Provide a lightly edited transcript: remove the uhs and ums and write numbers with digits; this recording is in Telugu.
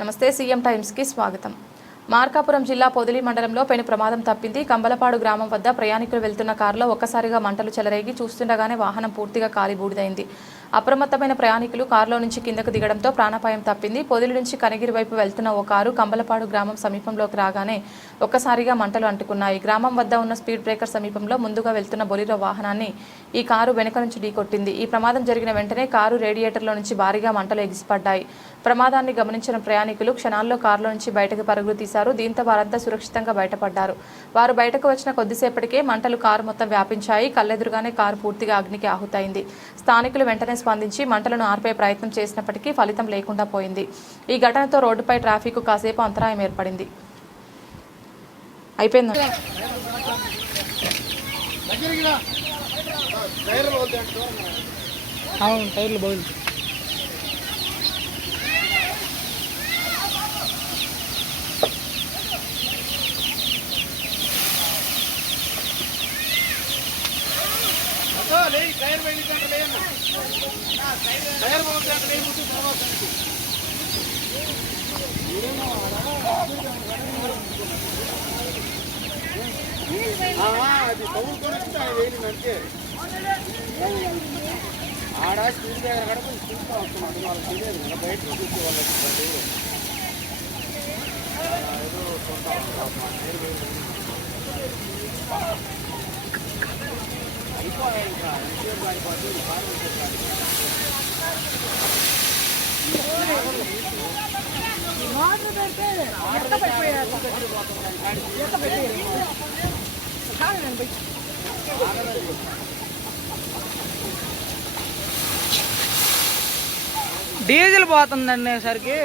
నమస్తే సీఎం టైమ్స్ కి స్వాగతం. మార్కాపురం జిల్లా పొదిలి మండలంలో పెను ప్రమాదం తప్పింది. కంబలపాడు గ్రామం వద్ద ప్రయాణికులు వెళ్తున్న కారులో ఒక్కసారిగా మంటలు చెలరేగి చూస్తుండగానే వాహనం పూర్తిగా కాలి బూడిదైంది. అప్రమత్తమైన ప్రయాణికులు కారులో నుంచి కిందకు దిగడంతో ప్రాణాపాయం తప్పింది. పొదిలి నుంచి కనిగిరి వైపు వెళ్తున్న ఓ కారు కంబలపాడు గ్రామం సమీపంలోకి రాగానే ఒక్కసారిగా మంటలు అంటుకున్నాయి. గ్రామం వద్ద ఉన్న స్పీడ్ బ్రేకర్ సమీపంలో ముందుగా వెళ్తున్న బొలిరో వాహనాన్ని ఈ కారు వెనుక నుంచి ఢీకొట్టింది. ఈ ప్రమాదం జరిగిన వెంటనే కారు రేడియేటర్లో నుంచి భారీగా మంటలు ఎగిసిపడ్డాయి. ప్రమాదాన్ని గమనించిన ప్రయాణికులు క్షణాల్లో కారులో నుంచి బయటకు పరుగులు తీశారు. దీంతో వారంతా సురక్షితంగా బయటపడ్డారు. వారు బయటకు వచ్చిన కొద్దిసేపటికే మంటలు కారు మొత్తం వ్యాపించాయి. కళ్ళెదురుగానే కారు పూర్తిగా అగ్నికి ఆహుతైంది. స్థానికులు వెంటనే స్పందించి మంటలను ఆర్పే ప్రయత్నం చేసినప్పటికీ ఫలితం లేకుండా పోయింది. ఈ ఘటనతో రోడ్డుపై ట్రాఫిక్ కాసేపు అంతరాయం ఏర్పడింది. అయిపోయింది. టైర్ అది తగులుకొని వేయిందంటే ఆడ స్పీడ్ దగ్గర కడప చూస్తూ వస్తున్నాడు. వాళ్ళకి తెలియదు కదా, బయట చూసే వాళ్ళకి ఏదో అయిపోయాయి. ఇంకా ఇంకేం కాడిపోతుంది కారు డీజిల్ పోతుందండి సరికి.